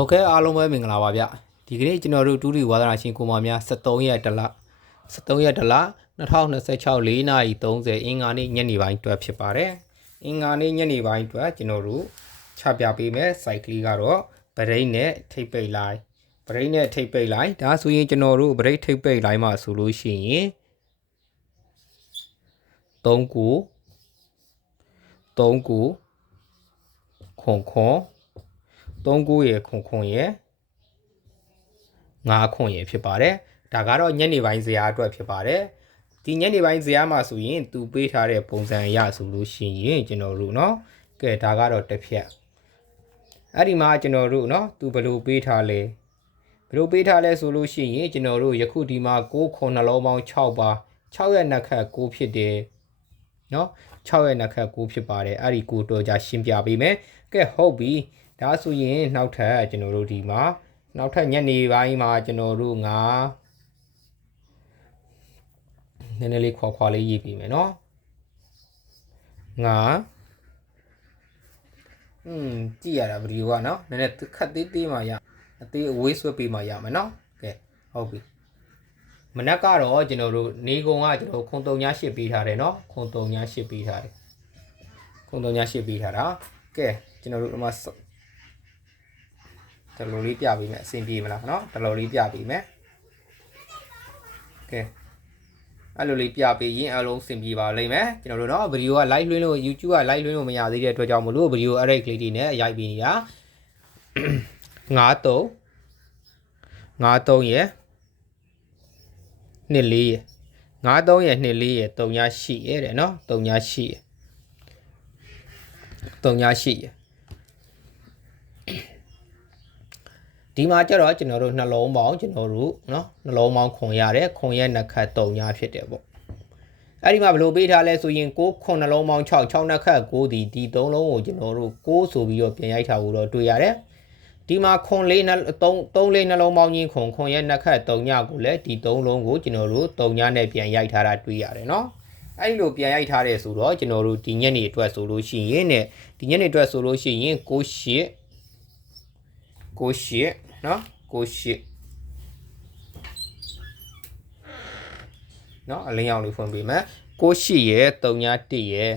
ဟုတ်ကဲ့အားလုံးပဲမင်္ဂလာပါဗျဒီကနေ့ကျွန်တော်တို့တူရီဝါသနာရှင်ကိုမများ73ရက်တလ73ရက်တလ2026 4နာရီ30အင်္ဂါနေ့ညနေပိုင်းတွက်ဖြစ်ပါတယ်အင်္ဂါနေ့ညနေပိုင်းတွက်ကျွန်တော်တို့ချပြပေးမယ်စိုက်ကလေးကတော့ဗရိတ်နဲ့ထိပ်ပိတ်လိုက်ဗရိတ်နဲ့ထိပ်ပိတ်လိုက်ဒါဆိုရင်ကျွန်တော်တို့ဗရိတ်ထိပ်ပိတ်လိုက်မှဆိုလို့ရှိရင်3ခုခွန်3ခုရယ်ခွန်ရယ်5ခွန်ရယ်ဖြစ်ပါတယ်ဒါကတော့ညနေပိုင်းဇာတ်အတွက်ဖြစ်ပါတယ်ဒီညနေပိုင်းဇာတ်မှာဆိုရင်သူပေးထားတဲ့ပုံစံအရဆိုလို့ရှိရင်ကျွန်တော်တို့เนาะကဲဒါကတော့တစ်ဖြတ်အဲ့ဒီမှာကျွန်တော်တို့เนาะသူဘယ်လိုပေးထားလဲဘယ်လိုပေးထားလဲဆိုလို့ရှိရင်ကျွန်တော်တို့ယခုဒီမှာ6ခွန်နှလုံးပေါင်း6ပါ6ရဲ့နှစ်ခတ်6ဖြစ်တယ်เนาะ6ရဲ့နှစ်ခတ်6ဖြစ်ပါတယ်အဲ့ဒီကိုတော့じゃရှင်းပြပေးမယ်ကဲဟုတ်ပြီဒါဆိုရင်နောက်ထပ်ကျွန်တော်တို့ဒီမှာနောက်ထပ်ညနေပိုင်းမှာကျွန်တော်တို့ငါနည်းနည်းလေးခွာလေးရေးပြီးမယ်เนาะငါကြည့်ရတာဗီဒီယိုကเนาะနည်းနည်းခက်သေးမှရအသေးအဝေးဆွဲပေးမှရမယ်เนาะကဲဟုတ်ပြီမနက်ကတော့ကျွန်တော်တို့နေကုံကကျွန်တော်ခွန်3ည8ပေးထားတယ်เนาะခွန်3ည8ပေးထားတယ်ခွန်3ည8ပေးထားတာကဲကျွန်တော်တို့ဒီမှာတလူလေးပြပေးမယ်အဆင်ပြေမလားเนาะတလူလေးပြပေးမယ်ကဲအဲ့လိုလေးပြပေးရင်အလုံးအဆင်ပြေပါလိမ့်မယ်ကျွန်တော်တို့เนาะဗီဒီယိုက live လွှင့်လို့ YouTube က live လွှင့်လို့မရသေးတဲ့အတွက်ကြောင့်မလို့ဗီဒီယို edit ကလေးတွေနဲ့ရိုက်ပေးနေတာ53ရယ်24ရယ်53ရယ်24ရယ်3ည8ရယ်တဲ့เนาะ3ည8ရယ်3ည8ရယ်ဒီမှာကျတော့ကျွန်တော်တို့နှလုံးပေါင်းကျွန်တော်တို့เนาะနှလုံးပေါင်းခွန်ရတယ်ခွန်ရဲ့နှစ်ခတ်3ညဖြစ်တယ်ပေါ့အဲ့ဒီမှာဘယ်လိုပေးထားလဲဆိုရင်6ခွန်နှလုံးပေါင်း6နှစ်ခတ်9ဒီ3လုံးကိုကျွန်တော်တို့6ဆိုပြီးတော့ပြန်ရိုက်ထားဖို့တော့တွေ့ရတယ်ဒီမှာခွန်လေး3လေးနှလုံးပေါင်းချင်းခွန်ရဲ့နှစ်ခတ်3ညကိုလည်းဒီ3လုံးကိုကျွန်တော်တို့3ညနဲ့ပြန်ရိုက်ထားတာတွေ့ရတယ်เนาะအဲ့လိုပြန်ရိုက်ထားတယ်ဆိုတော့ကျွန်တော်တို့ဒီညနေအတွက်ဆိုလို့ရှိရင်ねဒီညနေအတွက်ဆိုလို့ရှိရင်6เนาะ6เนาะအလင်းရောင်လေးဖွင့်ပေးမယ်6ရယ်3ည1ရယ်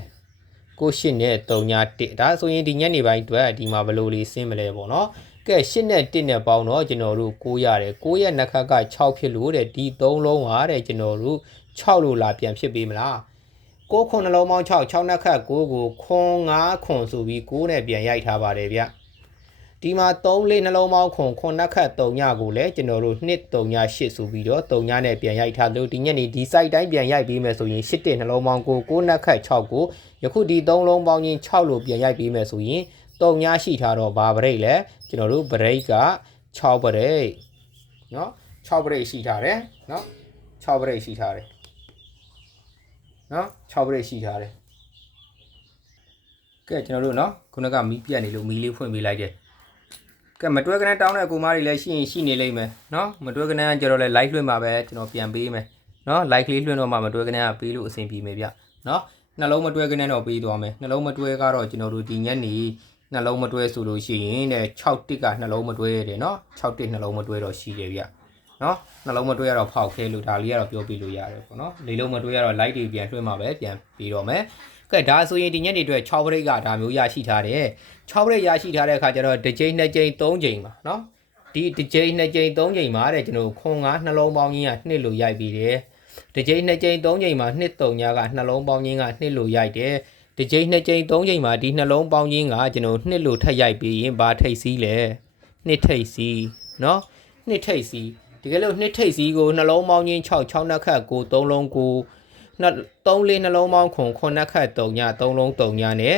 6နဲ့3ည1ဒါဆိုရင်ဒီညနေပိုင်းအတွက်ဒီမှာဘယ်လိုလေးဆင်းမလဲပေါ့เนาะကဲ8နဲ့1နဲ့ပေါင်းတော့ကျွန်တော်တို့9ရတယ်9ရဲ့နှစ်ခတ်က6ဖြစ်လို့တဲ့ဒီ3လုံးပါတဲ့ကျွန်တော်တို့6လို့လာပြန်ဖြစ်ပေးမလား6ခွန်နှလုံးပေါင်း6နှစ်ခတ်9ကိုခွန်5ခွန်ဆိုပြီး9နဲ့ပြန်ရိုက်ထားပါတယ်ဗျဒီမှာ3လေးနှလုံးပေါင်းခွန်နှစ်ခတ်3ညကိုလည်းကျွန်တော်တို့2 3ည8ဆိုပြီးတော့3ညနဲ့ပြန်ရိုက်ထားလို့ဒီညနေဒီ site တိုင်းပြန်ရိုက်ပေးမယ်ဆိုရင်8တဲ့နှလုံးပေါင်း9နှစ်ခတ်6ကိုယခုဒီ3လုံးပေါင်းချင်း6လို့ပြန်ရိုက်ပေးမယ်ဆိုရင်3ညရှိထားတော့ဘာဗရိတ်လဲကျွန်တော်တို့ဗရိတ်က6ဗရိတ်เนาะ6ဗရိတ်ရှိထားတယ်เนาะ6ဗရိတ်ရှိထားတယ်เนาะ6ဗရိတ်ရှိထားတယ်ကဲကျွန်တော်တို့เนาะခုနကမီးပြတ်နေလို့မီးလေးဖွင့်ပေးလိုက်တယ်ကဲမတွဲကနန်းတောင်းတဲ့ကိုမတွေလည်းရှိနေလိမ့်မယ်เนาะမတွဲကနန်းကျတော့လည်း live လွှင့်မှာပဲကျွန်တော်ပြန်ပေးမယ်เนาะ live လေးလွှင့်တော့မှမတွဲကနန်းကပေးလို့အဆင်ပြေမယ်ဗျเนาะနှလုံးမတွဲကနန်းတော့ပေးသွားမယ်နှလုံးမတွဲကတော့ကျွန်တော်တို့ဒီညနေနှလုံးမတွဲဆိုလို့ရှိရင်တဲ့6တစ်ကနှလုံးမတွဲရတယ်เนาะ6တစ်နှလုံးမတွဲတော့ရှိတယ်ဗျเนาะနှလုံးမတွဲရတော့ဖောက်ခဲလို့ဒါလေးကတော့ပြောပြလို့ရတယ်ပေါ့เนาะလေးလုံးမတွဲရတော့ live တွေပြန်လွှင့်မှာပဲပြန်ပြီးတော့မယ်ကဲဒါဆိုရင်ဒီညနေအတွက်6ဘရိတ်ကဒါမျိုးရရှိထားတယ်6ဘရိတ်ရရှိထားတဲ့အခါကျတော့တစ်ကြိမ်နှစ်ကြိမ်3ကြိမ်ပါเนาะဒီတစ်ကြိမ်နှစ်ကြိမ်3ကြိမ်မှာတဲ့ကျွန်တော်ခွန်9နှလုံးပေါင်းချင်းက2လို့ရိုက်ပြီးတယ်တစ်ကြိမ်နှစ်ကြိမ်3ကြိမ်မှာ2 3ညကနှလုံးပေါင်းချင်းက2လို့ရိုက်တယ်တစ်ကြိမ်နှစ်ကြိမ်3ကြိမ်မှာဒီနှလုံးပေါင်းချင်းကကျွန်တော်2လို့ထပ်ရိုက်ပြီးရင်ဘာထိပ်စီးလဲ2ထိပ်စီးเนาะ2ထိပ်စီးဒီကလေး2ထိပ်စီးကိုနှလုံးပေါင်းချင်း6နှစ်ခတ်9 3လုံး9 3လေးနှလုံးပေါင်းခွန်နှစ်ခတ်3ည3လုံး3ညနဲ့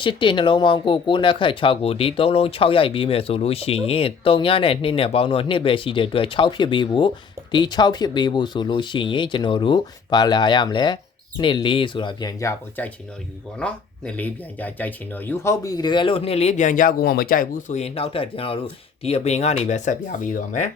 8တစ်နှလုံးပေါင်း9နှစ်ခတ်6ကိုဒီ3လုံး6ရိုက်ပြီးမယ်ဆိုလို့ရှိရင်3ညနဲ့2နဲ့ပေါင်းတော့2ပဲရှိတဲ့အတွက်6ဖြစ်ပေးဖို့ဒီ6ဖြစ်ပေးဖို့ဆိုလို့ရှိရင်ကျွန်တော်တို့ဘာလာရမလဲ2 4ဆိုတာပြန်ကြပေါ့ကြိုက်ချင်တော့ယူပေါ့နော်2 4ပြန်ကြကြိုက်ချင်တော့ယူဟုတ်ပြီတကယ်လို့2 4ပြန်ကြကိုမှမကြိုက်ဘူးဆိုရင်နောက်ထပ်ကျွန်တော်တို့ဒီအပင်ကနေပဲဆက်ပြပေးသွားမယ်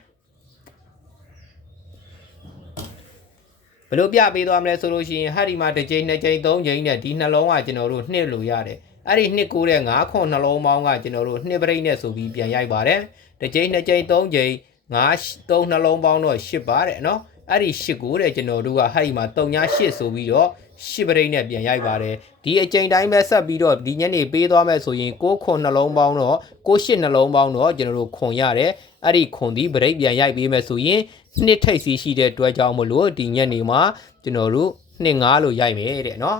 ဘယ်လိုပြပေးသွားမလဲဆိုလို့ရှိရင်ဟာဒီမှာတစ်ကြိမ်နှစ်ကြိမ်သုံးကြိမ်နဲ့ဒီနှလုံးကကျွန်တော်တို့2လို့ရတယ် အဲ့ဒီနှစ်ကိုတဲ့9ခွန်နှလုံးပေါင်းကကျွန်တော်တို့နှစ်ပရိတ်နဲ့ဆိုပြီးပြန်ရိုက်ပါတယ်တစ်ကြိမ်နှစ်ကြိမ်သုံးကြိမ်3နှလုံးပေါင်းတော့10ပါတဲ့နော်အဲ့ဒီ10ကိုတဲ့ကျွန်တော်တို့ကဟဲ့ဒီမှာ3ည8ဆိုပြီးတော့10ပရိတ်နဲ့ပြန်ရိုက်ပါတယ်ဒီအကြိမ်တိုင်းပဲဆက်ပြီးတော့ဒီညနေပေးသွားမယ်ဆိုရင်6ခွန်နှလုံးပေါင်းတော့8နှလုံးပေါင်းတော့ကျွန်တော်တို့ခွန်ရတယ်အဲ့ဒီခွန်ဒီပရိတ်ပြန်ရိုက်ပေးမယ်ဆိုရင်နှစ်ထိပ်စီရှိတဲ့တွဲကြောင်းမလို့ဒီညနေမှာကျွန်တော်တို့2-5လို့ရိုက်မယ်တဲ့နော်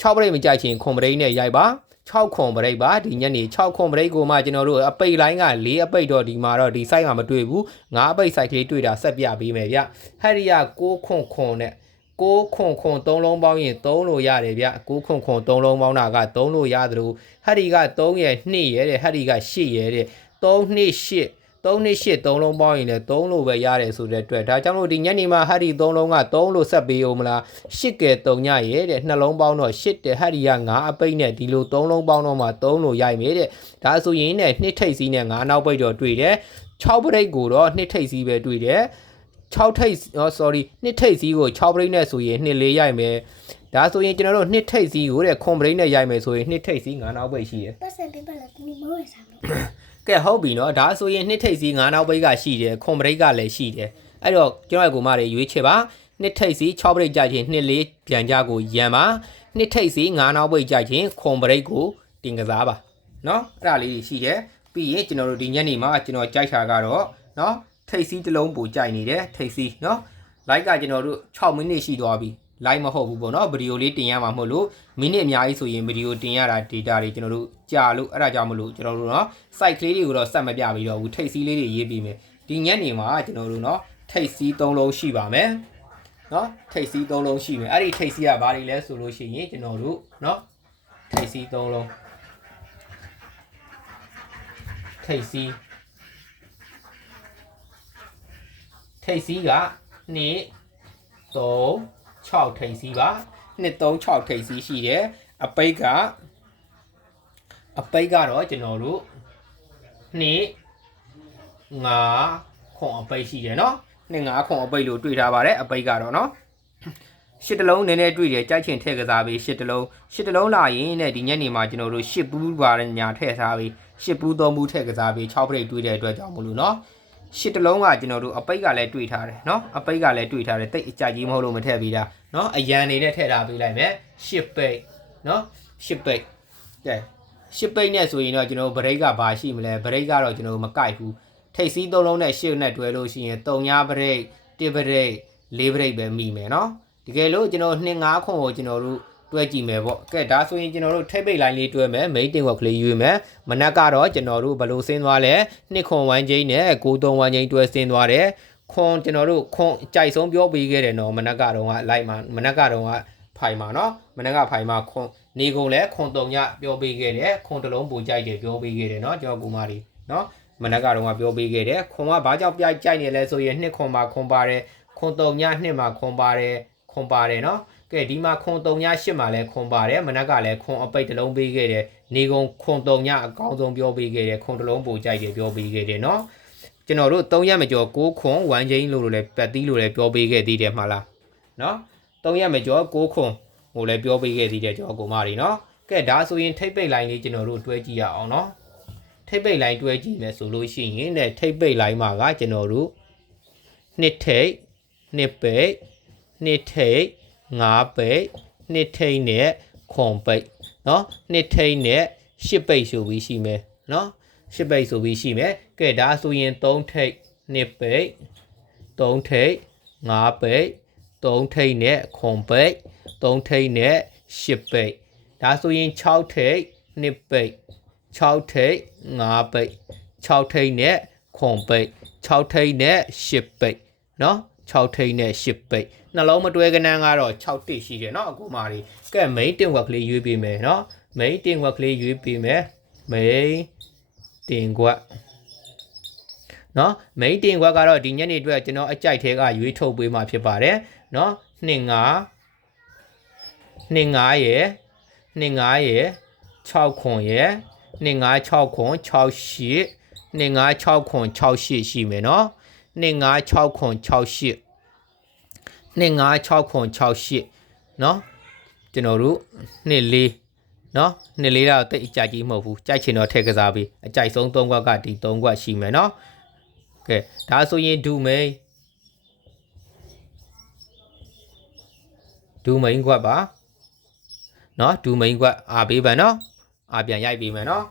6ပရိတ်မကြိုက်ချင်ခွန်ပရိတ်နဲ့ရိုက်ပါ6ခွန်ပရိတ်ပါဒီညနေ6ခွန်ပရိတ်ကိုမှကျွန်တော်တို့အပိတ်လိုင်းက4အပိတ်တော့ဒီမှာတော့ဒီ site မှာမတွေ့ဘူး5အပိတ် site ကလေးတွေ့တာဆက်ပြပေးမယ်ဗျဟဲ့ဒီက6ခွန်ခွန်နဲ့6ခွန်ခွန်3လုံးပေါင်းရင်3လို့ရတယ်ဗျ6ခွန်ခွန်3လုံးပေါင်းတာက3လို့ရတယ်လို့ဟဲ့ဒီက3ရယ်2ရယ်တဲ့ဟဲ့ဒီက8ရယ်တဲ့3 2 8 3နှစ်8 3လုံးပေါင်းရင်လည်း3လို့ပဲရတယ်ဆိုတဲ့အတွက်ဒါကြောင့်လို့ဒီညနေမှာဟာဒီ3လုံးက3လို့ဆက်ပေးအောင်မလား8ကဲ3ညရဲ့တဲ့နှလုံးပေါင်းတော့8တဲ့ဟာဒီက9အပိတ်နဲ့ဒီလို3လုံးပေါင်းတော့မှ3လို့ရိုက်မယ်တဲ့ဒါဆိုရင်နဲ့နှစ်ထိပ်စီးနဲ့9နောက်ပိတ်တော့တွေ့တယ်6ပရိတ်ကိုတော့နှစ်ထိပ်စီးပဲတွေ့တယ်6ထိပ်နှစ်ထိပ်စီးကို6ပရိတ်နဲ့ဆိုရင်2 4ရိုက်မယ်ဒါဆိုရင်ကျွန်တော်တို့နှစ်ထိပ်စီးကိုတဲ့ခွန်ပရိတ်နဲ့ရိုက်မယ်ဆိုရင်နှစ်ထိပ်စီး9နောက်ပိတ်ရှိတယ်ပတ်စံပေးပါလားဒီမိုးရစားလို့ကဲဟုတ်ပြီနော်ဒါဆိုရင်နှစ်ထိပ်စီး9နောက်ပိတ်ကရှိတယ်ခွန်ပရိတ်ကလည်းရှိတယ်အဲ့တော့ကျွန်တော်ကိုမတွေရွေးချယ်ပါနှစ်ထိပ်စီး6ပရိတ်ကြချင်း2 4ပြန်ကြကိုရန်ပါနှစ်ထိပ်စီး9နောက်ပိတ်ကြချင်းခွန်ပရိတ်ကိုတင်ကစားပါနော်အဲ့ဒါလေးရှိတယ်ပြီးရင်ကျွန်တော်တို့ဒီညနေမှာကျွန်တော်ကြိုက်တာကတော့နော်ထိပ်စီးတစ်လုံးပိုကြိုက်နေတယ်ထိပ်စီးနော် like ကကျွန်တော်တို့6မိနစ်ရှိသွားပြီ like မဟုတ်ဘူးပေါ့နော်ဗီဒီယိုလေးတင်ရမှာမဟုတ်လို့မိနစ်အများကြီးဆိုရင်ဗီဒီယိုတင်ရတာ data တွေကျွန်တော်တို့ကြာလို့အဲ့ဒါကြောင့်မလို့ကျွန်တော်တို့နော် site ကလေးတွေကိုတော့ဆက်မပြပြီးတော့ဘူးထိပ်စီးလေးတွေရေးပြီးမယ်ဒီညနေမှာကျွန်တော်တို့နော်ထိပ်စီး3လုံးရှိပါမယ်နော်ထိပ်စီး3လုံးရှိမယ်အဲ့ဒီထိပ်စီးကဘာတွေလဲဆိုလို့ရှိရင်ကျွန်တော်တို့နော်ထိပ်စီး3လုံးထိပ်စီးက2 3 6ထိပ်စီးပါ2 3 6ထိပ်စီးရှိတယ်အပိတ်ကတော့ကျွန်တော်တို့2 5ခွန်အပိတ်ရှိတယ်နော်2 5ခွန်အပိတ်လို့တွေ့ထားပါတယ်အပိတ်ကတော့နော်8တလုံးနည်းနည်းတွေ့တယ်ကြိုက်ချင်ထည့်ကစားပြီး8တလုံးလာရင်နဲ့ဒီညနေမှာကျွန်တော်တို့8ဘူးပါညာထည့်ထားပြီး8ဘူး3ဘူးထည့်ကစားပြီး6ပရိတ်တွေ့တဲ့အတွက်ကြောင့်မလို့နော်8တလုံးကကျွန်တော်တို့အပိတ်ကလည်းတွေ့ထားတယ်နော်အပိတ်ကလည်းတွေ့ထားတယ်တိတ်အကြကြီးမဟုတ်လို့မထည့်ပေးတာနော်အရန်နေနဲ့ထည့်ထားပေးလိုက်မယ်8ပိတ်နော်8ပိတ်ကဲ8ပိတ်နဲ့ဆိုရင်တော့ကျွန်တော်ဗရိတ်ကဘာရှိမလဲဗရိတ်ကတော့ကျွန်တော်မကိုက်ဘူးထိပ်စီး3လုံးနဲ့8နဲ့တွဲလို့ရှိရင်3ညဗရိတ်1ဗရိတ်4ဗရိတ်ပဲမိမယ်နော်တကယ်လို့ကျွန်တော်2 5ခွန်ကိုကျွန်တော်တို့တွဲကြည့်မယ်ပေါ့ကဲဒါဆိုရင်ကျွန်တော်တို့ထိပ်ပိတ်လိုင်းလေးတွဲမယ် main တင်ဝက်ကလေးယူမယ်မနက်ကတော့ကျွန်တော်တို့ဘယ်လိုဆင်းသွားလဲ2ခွန်1ချင်းနဲ့9 3 1ချင်းတွဲဆင်းသွားတယ်ခွန်ကျွန်တော်တို့ခွန်ကြိုက်ဆုံးပြောပေးခဲ့တယ်နော်မနက်ကတော့ကလိုက်မှာမနက်ကတော့ကဖိုင်မှာနော်မနက်ကဖိုင်မှာခွန်နေကုန်လဲခွန်3ညပြောပေးခဲ့တယ်ခွန်တစ်လုံးပူကြိုက်တယ်ပြောပေးခဲ့တယ်နော်ကျွန်တော်ကူမကြီးနော်မနက်ကတော့ကပြောပေးခဲ့တယ်ခွန်ကဘာကြောင့်ပြိုက်ကြိုက်နေလဲဆိုရင်2ခွန်မှာခွန်ပါတယ်ခွန်3ည2မှာခွန်ပါတယ်နော်ကဲဒီမှာခွန်3ည8မှာလည်းခွန်ပါတယ်မနက်ကလည်းခွန်အပိတ်တစ်လုံးပေးခဲ့တယ်နေကုန်ခွန်3ညအကောင်းဆုံးပြောပေးခဲ့တယ်ခွန်တစ်လုံးပူကြိုက်တယ်ပြောပေးခဲ့တယ်နော်ကျွန်တော်တို့3ရက်မကျော်6ခွန်1ချင်းလို့လည်းပတ်သီးလို့လည်းပြောပေးခဲ့သေးတယ်မှာလားနော်3ရက်မကျော်6ခွန်ဟိုလည်းပြောပေးခဲ့သေးတယ်ကျွန်တော်ကိုမတွေနော်ကဲဒါဆိုရင်ထိပ်ပိတ်လိုင်းလေးကျွန်တော်တို့တွဲကြည့်ရအောင်နော်ထိပ်ပိတ်လိုင်းတွဲကြည့်မယ်ဆိုလို့ရှိရင်တဲ့ထိပ်ပိတ်လိုင်းမှာကကျွန်တော်တို့နှစ်ထိပ်နှစ်ပိတ်နှစ်ထိပ်5ပိတ်နှစ်ထိပ်နဲ့ခွန်ပိတ်နော်နှစ်ထိပ်နဲ့10ပိတ်ဆိုပြီးရှိမယ်နော်10ပိတ်ဆိုပြီးရှိမယ်ကဲဒါဆိုရင်3ထိပ်နှစ်ပိတ်3ထိပ်5ပိတ်3ထိပ်နဲ့ခွန်ပိတ်3ထိပ်နဲ့10ပိတ်ဒါဆိုရင်6ထိပ်နှစ်ပိတ်6ထိပ်5ပိတ်6ထိပ်နဲ့ခွန်ပိတ်6ထိပ်နဲ့10ပိတ်နော်6ထိပ်နဲ့10ပိတ်နှလုံးမတွဲကနန်းကတော့6တိရှိတယ်เนาะအကူမာကြီးကဲ main တင်ဝက်ကလေးရွေးပေးမယ်เนาะ main တင်ဝက်ကလေးရွေးပေးမယ် main တင်ဝက်เนาะ main တင်ဝက်ကတော့ဒီညနေအတွက်ကျွန်တော်အကြိုက်ထဲကရွေးထုတ်ပေးမှာဖြစ်ပါတယ်เนาะ25ရယ်6ခွန်ရယ်25 6ခွန်68 25 6ခွန်68ရှိမယ်เนาะ25 6ခွန်68 25 6ခွန်68เนาะကျွန်တော်တို့24 နော်နှစ်လေးတော့တိတ်အကြိုက်ကြီးမဟုတ်ဘူးကြိုက်ချင်တော့ထည့်ကစားပြီးအကြိုက်ဆုံး3ခွက်ကဒီ3ခွက်ရှိမယ်နော်ကဲဒါဆိုရင်ဒူမိန်ခွက်ပါနော်ဒူမိန်ခွက်အားပေးပါနော်အားပြန်ရိုက်ပေးမယ်နော်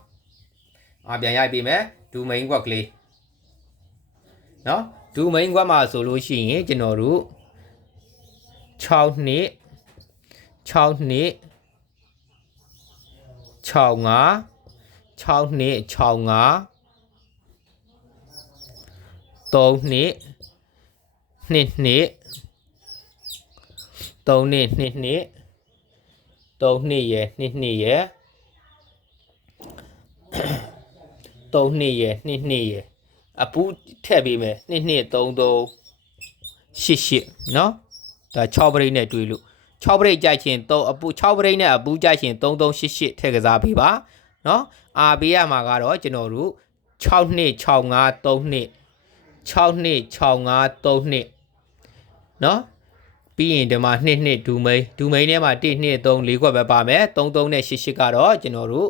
အားပြန်ရိုက်ပေးမယ်ဒူမိန်ခွက်ကလေးနော်ဒူမိန်ခွက်မှာဆိုလို့ရှိရင်ကျွန်တော်တို့6နှစ်6နှစ်6 5 6နှစ်6 5 3နှစ်2နှစ်3နှစ်2နှစ်3နှစ်ရယ်2နှစ်ရယ်3နှစ်ရယ်2နှစ်ရယ်အပူထည့်ပေးမယ်2နှစ်3 3 8 8နော်ဒါ6ပရိတ်နဲ့တွေ့လို့6ပရိတ်ကြိုက်ချင်3အပူ6ပရိတ်နဲ့အပူကြိုက်ချင်3 3 8 8ထည့်ကစားပေးပါနော်အာပေးရမှာကတော့ကျွန်တော်တို့6နှစ်6 5 3နှစ်6နှစ်6 5 3နှစ်နော်ပြီးရင်ဒီမှာ2နှစ်ဒူမိန်ထဲမှာ1 2 3 4ခွက်ပဲပါမယ်3 3နဲ့8 8ကတော့ကျွန်တော်တို့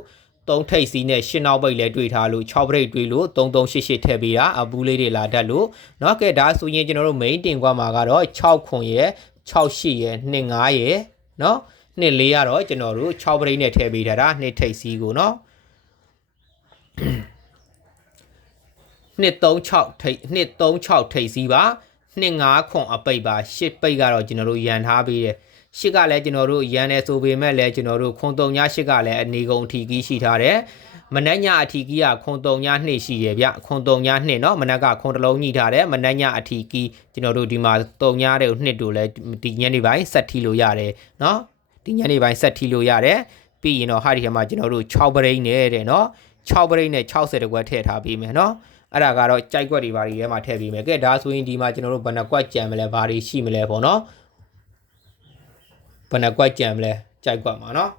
3ထိပ်စီးနဲ့8နောက်ပိတ်လဲတွေ့ထားလို့6ပရိတ်တွေ့လို့3 3 8 8ထည့်ပေးတာအပူလေးတွေလာတတ်လို့เนาะကဲဒါဆိုရင်ကျွန်တော်တို့ main တင်ခွက်မှာကတော့6ခွန်ရယ်6 8ရယ်2 5ရယ်เนาะ2 4ကတော့ကျွန်တော်တို့6ပရိတ်နဲ့ထည့်ပေးထားတာ2ထိပ်စီးကိုเนาะ2 3 6ထိပ်2 3 6ထိပ်စီးပါ2 5ခွန်အပိတ်ပါ8ပိတ်ကတော့ကျွန်တော်တို့ရန်ထားပေးတယ်ရှစ်ကလည်းကျွန်တော်တို့ရန်နေဆိုပေမဲ့လည်းကျွန်တော်တို့ခွန်3ည8ကလည်းအနေကုန်အထီကြီးရှိထားတယ်မနက်ညအထီကြီးကခွန်3ည2ရှိတယ်ဗျခွန်3ည2เนาะမနက်ကခွန်တစ်လုံးညှိထားတယ်မနက်ညအထီကြီးကျွန်တော်တို့ဒီမှာ3ညတဲ့2တို့လည်းဒီညနေပိုင်းဆက်ထီလို့ရတယ်เนาะဒီညနေပိုင်းဆက်ထီလို့ရတယ်ပြီးရင်တော့ဟာဒီထဲမှာကျွန်တော်တို့6ပရိတ်နဲ့တဲ့เนาะ6ပရိတ်နဲ့60တကွက်ထည့်ထားပေးမယ်เนาะအဲ့ဒါကတော့ကြိုက်ကွက်တွေဘာတွေထဲမှာထည့်ပေးမယ်ကဲဒါဆိုရင်ဒီမှာကျွန်တော်တို့ဘယ်နှကွက်ကြံမလဲဘာတွေရှိမလဲပေါ့เนาะဘယ်နှကွက်ကြံမလဲကြိုက်ကွက်မှာเนาะ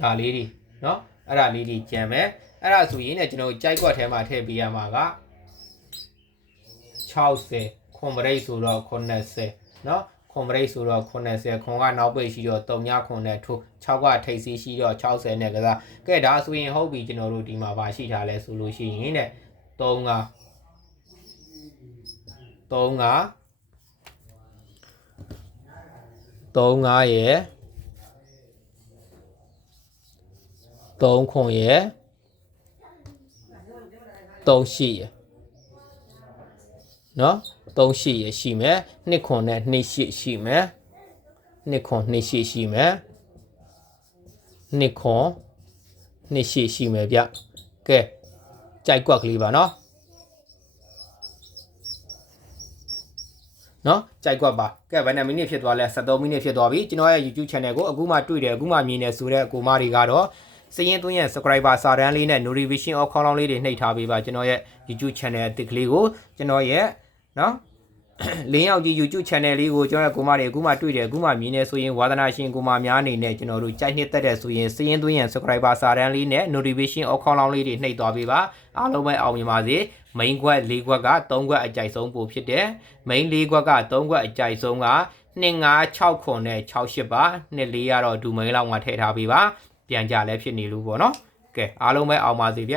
ဒါလေးတွေเนาะအဲ့ဒါလေးတွေကြံမယ်အဲ့ဒါဆိုရင်လည်းကျွန်တော်ကြိုက်ကွက်ထဲမှာထည့်ပေးရမှာက60ခွန်ပရိတ်ဆိုတော့90เนาะခွန်ပရိတ်ဆိုတော့90ခွန်ကနောက်ပိတ်ရှိတော့3ညခွန်နဲ့ထိုး6ကထိပ်စီးရှိတော့60နဲ့ကစားကဲဒါဆိုရင်ဟုတ်ပြီကျွန်တော်တို့ဒီမှာပါရှိထားလဲဆိုလို့ရှိရင်တဲ့3 5ရယ်3ခွန်ရယ်3 8ရယ်နော်3 8ရယ်ရှိမယ်2ခွန်နဲ့2 8ရှိမယ်2ခွန်2 8ရှိမယ်2ခွန်2 8ရှိမယ်ဗျကဲကြိုက်ကွက်ကလေးပါနော်နော်ကြိုက်ကွက်ပါကဲဘယ်နှမိနစ်ဖြစ်သွားလဲ73မိနစ်ဖြစ်သွားပြီကျွန်တော်ရဲ့ YouTube channel ကိုအခုမှတွေ့တယ်အခုမှမြင်နေဆိုတဲ့အကူမတွေကတော့စရင်သွင်းရဲ့ subscriber စာတန်းလေးနဲ့ notification အော်ခေါင်းလောင်းလေးတွေနှိပ်ထားပေးပါကျွန်တော်ရဲ့ YouTube channel အသစ်ကလေးကိုကျွန်တော်ရဲ့နော်လင်းရောက်ကြီး YouTube channel လေးကိုကျွန်တော်ရဲ့ကိုမတွေအခုမှတွေ့တယ်အခုမှမြင်နေဆိုရင်ဝါသနာရှင်ကိုမများအနေနဲ့ကျွန်တော်တို့ကြိုက်နှစ်သက်တဲ့ဆိုရင်စရင်သွင်းရဲ့ subscriber စာတန်းလေးနဲ့ notification အော်ခေါင်းလောင်းလေးတွေနှိပ်သွားပေးပါအားလုံးပဲအောင်မြင်ပါစေ main ခွက်4ခွက်က3ခွက်အကြိုက်ဆုံးပို့ဖြစ်တယ် main 4ခွက်က3ခွက်အကြိုက်ဆုံးက2 5 6ခွန်နဲ့6 8ပါ2 4ကတော့ဒူမိန်လောက်မှထည့်ထားပေးပါပြန်ကြလဲဖြစ်နေလို့ပေါ့နော်ကဲအားလုံးပဲအောင်ပါစေဗျ